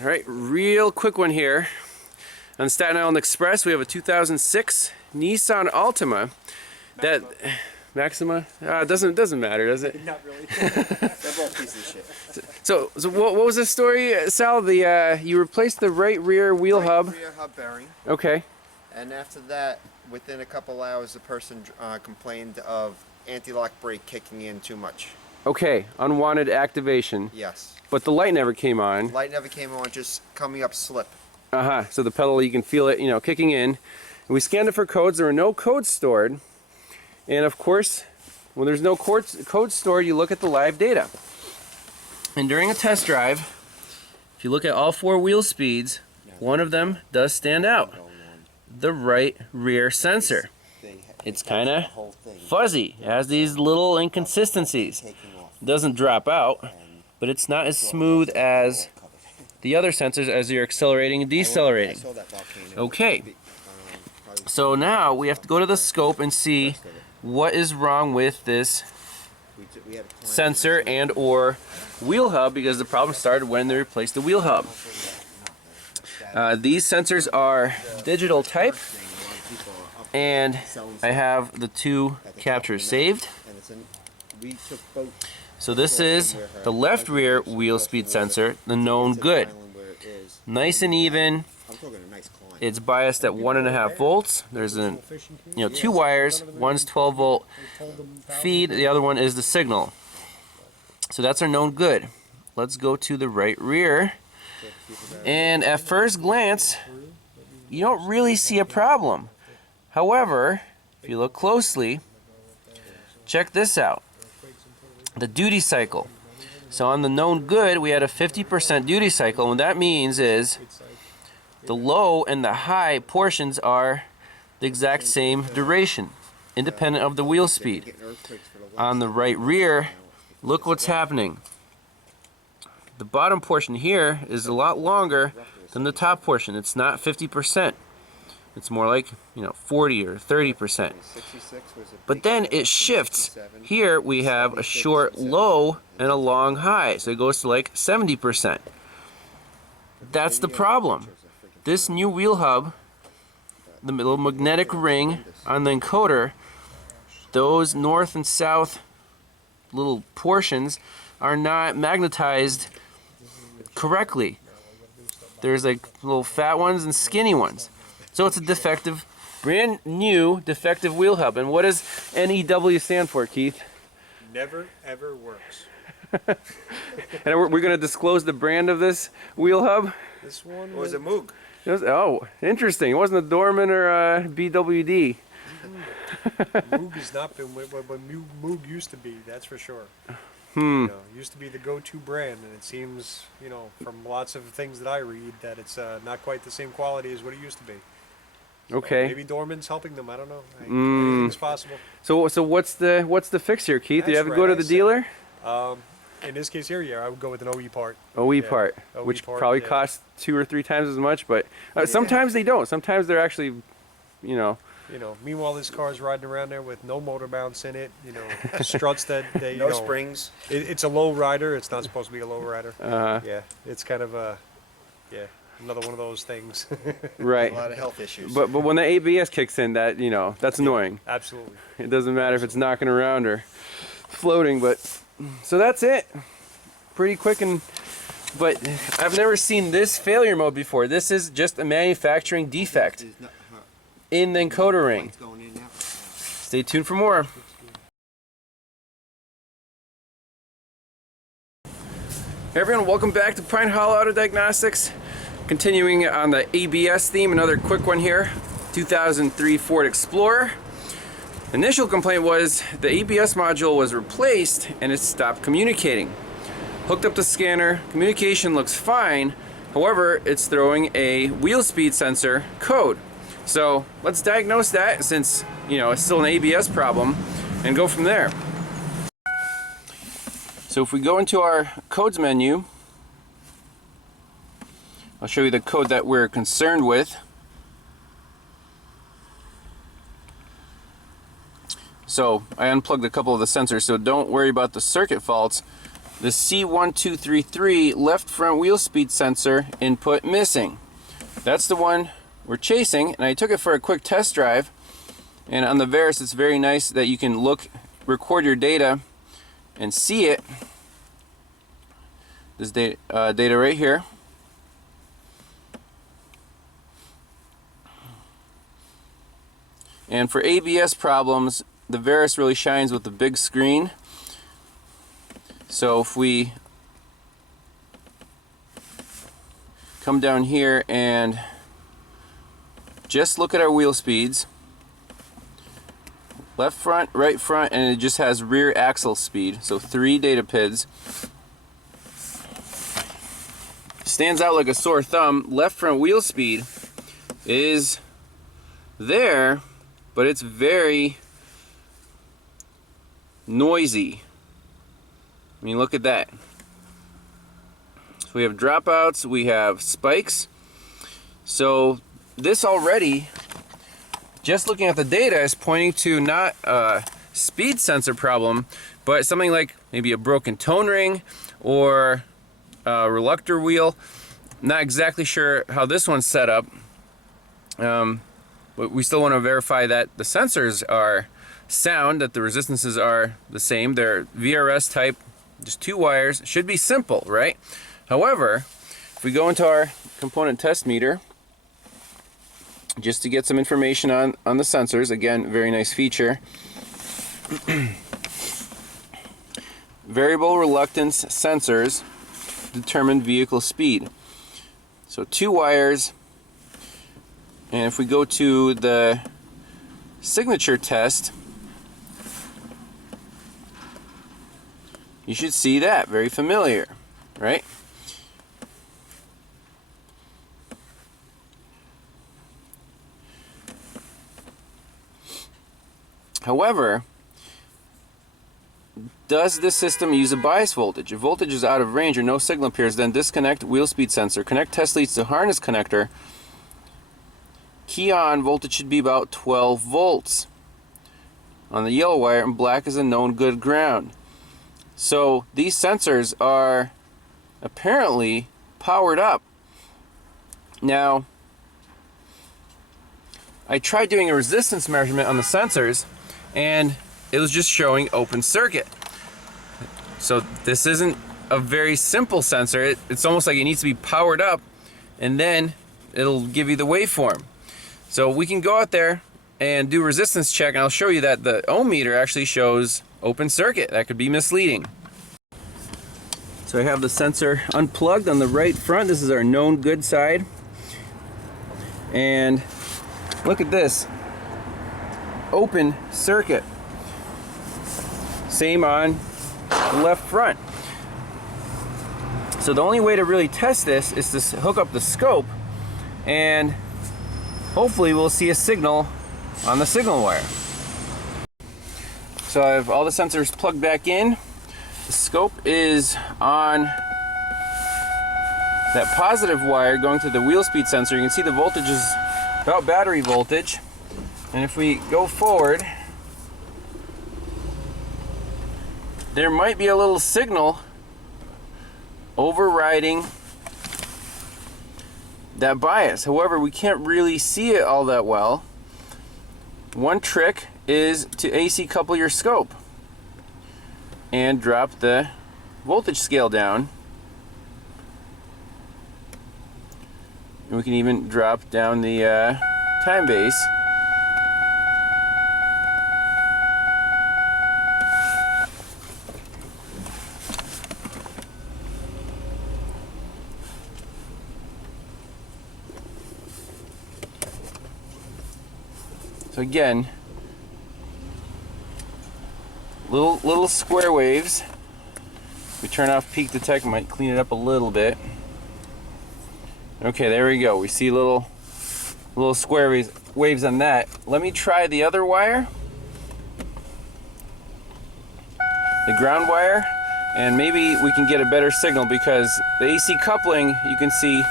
All right, real quick one here. On Staten Island Express, we have a 2006 Nissan Altima. That Maxima? Doesn't matter, does it? Not really. They're both pieces of shit. So what was the story, Sal? You replaced the right rear wheel hub. Rear hub bearing. Okay. And after that, within a couple hours, the person complained of anti-lock brake kicking in too much. Okay, unwanted activation. Yes. But the light never came on. Light never came on, just coming up slip. So the pedal, you can feel it, kicking in. And we scanned it for codes. There were no codes stored. And of course, when there's no code stored, you look at the live data. And during a test drive, if you look at all four wheel speeds, one of them does stand out. The right rear sensor. It's kind of fuzzy. It has these little inconsistencies. It doesn't drop out, but it's not as smooth as the other sensors as you're accelerating and decelerating. Okay, so now we have to go to the scope and see what is wrong with this sensor and or wheel hub, because the problem started when they replaced the wheel hub. These sensors are digital type, and I have the two captures saved. So this is the left rear wheel speed sensor, the known good. Nice and even. It's biased at 1.5 volts. There's two wires. One's 12 volt feed, the other one is the signal. So that's our known good. Let's go to the right rear. And at first glance, you don't really see a problem. However, if you look closely, check this out. The duty cycle. So on the known good, we had a 50% duty cycle, and what that means is the low and the high portions are the exact same duration, independent of the wheel speed. On the right rear, look what's happening. The bottom portion here is a lot longer than the top portion. It's not 50%. It's more like 40 or 30%. But then it shifts. Here we have a short low and a long high. So it goes to like 70%. That's the problem. This new wheel hub, the little magnetic ring on the encoder, those north and south little portions are not magnetized correctly. There's like little fat ones and skinny ones. So it's a defective, brand new defective wheel hub. And what does NEW stand for, Keith? Never ever works. And we're going to disclose the brand of this wheel hub? This one was a Moog. Oh, interesting. It wasn't a Dorman or a BWD. Moog has not been what Moog used to be, that's for sure. It used to be the go-to brand, and it seems, from lots of things that I read, that it's not quite the same quality as what it used to be. Okay. Maybe Dorman's helping them. I don't know. Anything's possible. So what's the fix here, Keith? Do you have to go to the dealer? In this case here, yeah, I would go with an OE part. OE part, which probably costs 2 or 3 times as much, but sometimes they don't. Sometimes they're actually, Meanwhile, this car's riding around there with no motor mounts in it. Struts that they no springs. It's a low rider. It's not supposed to be a low rider. Yeah, it's kind of another one of those things. Right. A lot of health issues. But when the ABS kicks in, that's annoying. Absolutely. It doesn't matter if it's knocking around or floating, but so that's it. Pretty quick, but I've never seen this failure mode before. This is just a manufacturing defect in the encoder ring. Stay tuned for more. Hey everyone, welcome back to Pine Hollow Auto Diagnostics. Continuing on the ABS theme, another quick one here. 2003 Ford Explorer. Initial complaint was the ABS module was replaced and it stopped communicating. Hooked up the scanner, communication looks fine, however it's throwing a wheel speed sensor code. So let's diagnose that, since it's still an ABS problem, and go from there. So if we go into our codes menu, I'll show you the code that we're concerned with. So I unplugged a couple of the sensors, so don't worry about the circuit faults. the C1233 left front wheel speed sensor input missing. That's the one we're chasing, and I took it for a quick test drive. And on the Verus, it's very nice that you can record your data and see it. This data right here. And for ABS problems, the Verus really shines with the big screen. So if we come down here and just look at our wheel speeds, left front, right front, and it just has rear axle speed, so 3 data PIDs. Stands out like a sore thumb. Left front wheel speed is there, but it's very noisy. I mean, look at that. So we have dropouts, we have spikes. So this already, just looking at the data, is pointing to not a speed sensor problem, but something like maybe a broken tone ring or a reluctor wheel. Not exactly sure how this one's set up, but we still want to verify that the sensors are sound, that the resistances are the same. They're VRS type, just 2 wires. Should be simple, right? However, if we go into our component test meter, just to get some information on the sensors, again, very nice feature. Variable reluctance sensors determine vehicle speed. So 2 wires, and if we go to the signature test, you should see that, very familiar, right? However, does this system use a bias voltage? If voltage is out of range or no signal appears, then disconnect wheel speed sensor. Connect test leads to harness connector. Key on, voltage should be about 12 volts on the yellow wire, and black is a known good ground. So these sensors are apparently powered up. Now, I tried doing a resistance measurement on the sensors, and it was just showing open circuit. So this isn't a very simple sensor. It's almost like it needs to be powered up, and then it'll give you the waveform. So we can go out there and do resistance check, and I'll show you that the ohm meter actually shows open circuit. That could be misleading. So I have the sensor unplugged on the right front. This is our known good side. And look at this. Open circuit. Same on the left front. So the only way to really test this is to hook up the scope, and hopefully we'll see a signal on the signal wire. So I have all the sensors plugged back in. The scope is on that positive wire going to the wheel speed sensor. You can see the voltage is about battery voltage. And if we go forward, there might be a little signal overriding that bias. However, we can't really see it all that well. One trick is to AC couple your scope and drop the voltage scale down. And we can even drop down the time base. So again, little square waves. We turn off peak detect, might clean it up a little bit. Okay, there we go. We see little square waves on that. Let me try the other wire, the ground wire, and maybe we can get a better signal, because the AC coupling, you can see,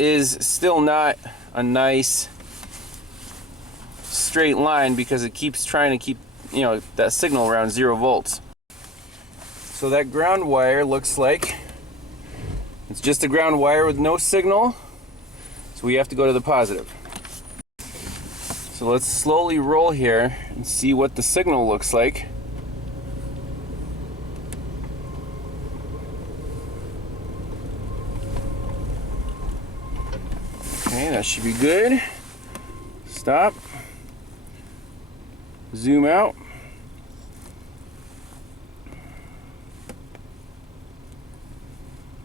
is still not a nice straight line, because it keeps trying to keep, that signal around 0 volts. So that ground wire looks like it's just a ground wire with no signal. So we have to go to the positive. So let's slowly roll here and see what the signal looks like. Okay, that should be good. Stop. Zoom out.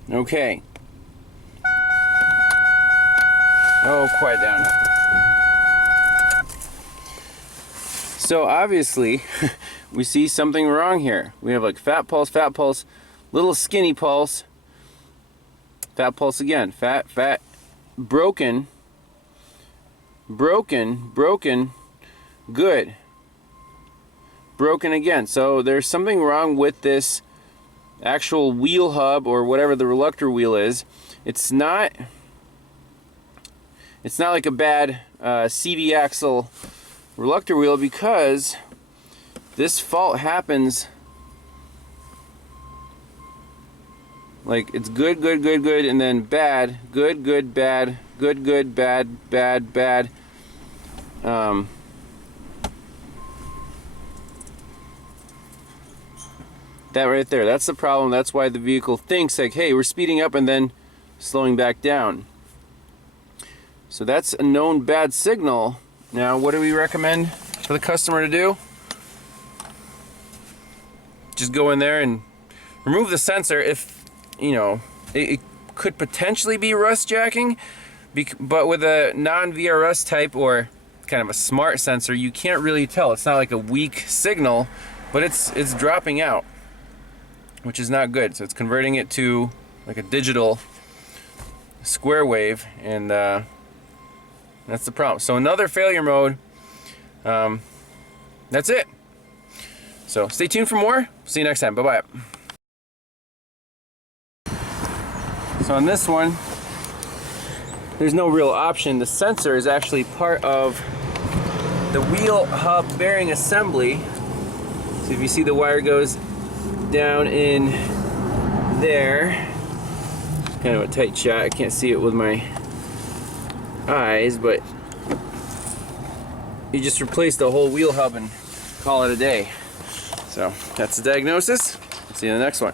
Okay. Oh, quiet down. So obviously, we see something wrong here. We have like fat pulse, little skinny pulse, fat pulse again, fat, broken, good, broken again. So there's something wrong with this actual wheel hub or whatever the reluctor wheel is. It's not like a bad CV axle reluctor wheel, because this fault happens like it's good, and then bad, good, bad, good, bad, bad. That right there, that's the problem. That's why the vehicle thinks like, hey, we're speeding up and then slowing back down. So that's a known bad signal. Now, what do we recommend for the customer to do? Just go in there and remove the sensor. If, you know, it could potentially be rust jacking, but with a non-VRS type or kind of a smart sensor, you can't really tell. It's not like a weak signal, but it's dropping out, which is not good. So it's converting it to like a digital square wave, and that's the problem. So another failure mode. That's it. So stay tuned for more. See you next time. Bye-bye. So on this one, there's no real option. The sensor is actually part of the wheel hub bearing assembly. So if you see, the wire goes down in there. Kind of a tight shot. I can't see it with my eyes, but you just replace the whole wheel hub and call it a day. So that's the diagnosis. See you in the next one.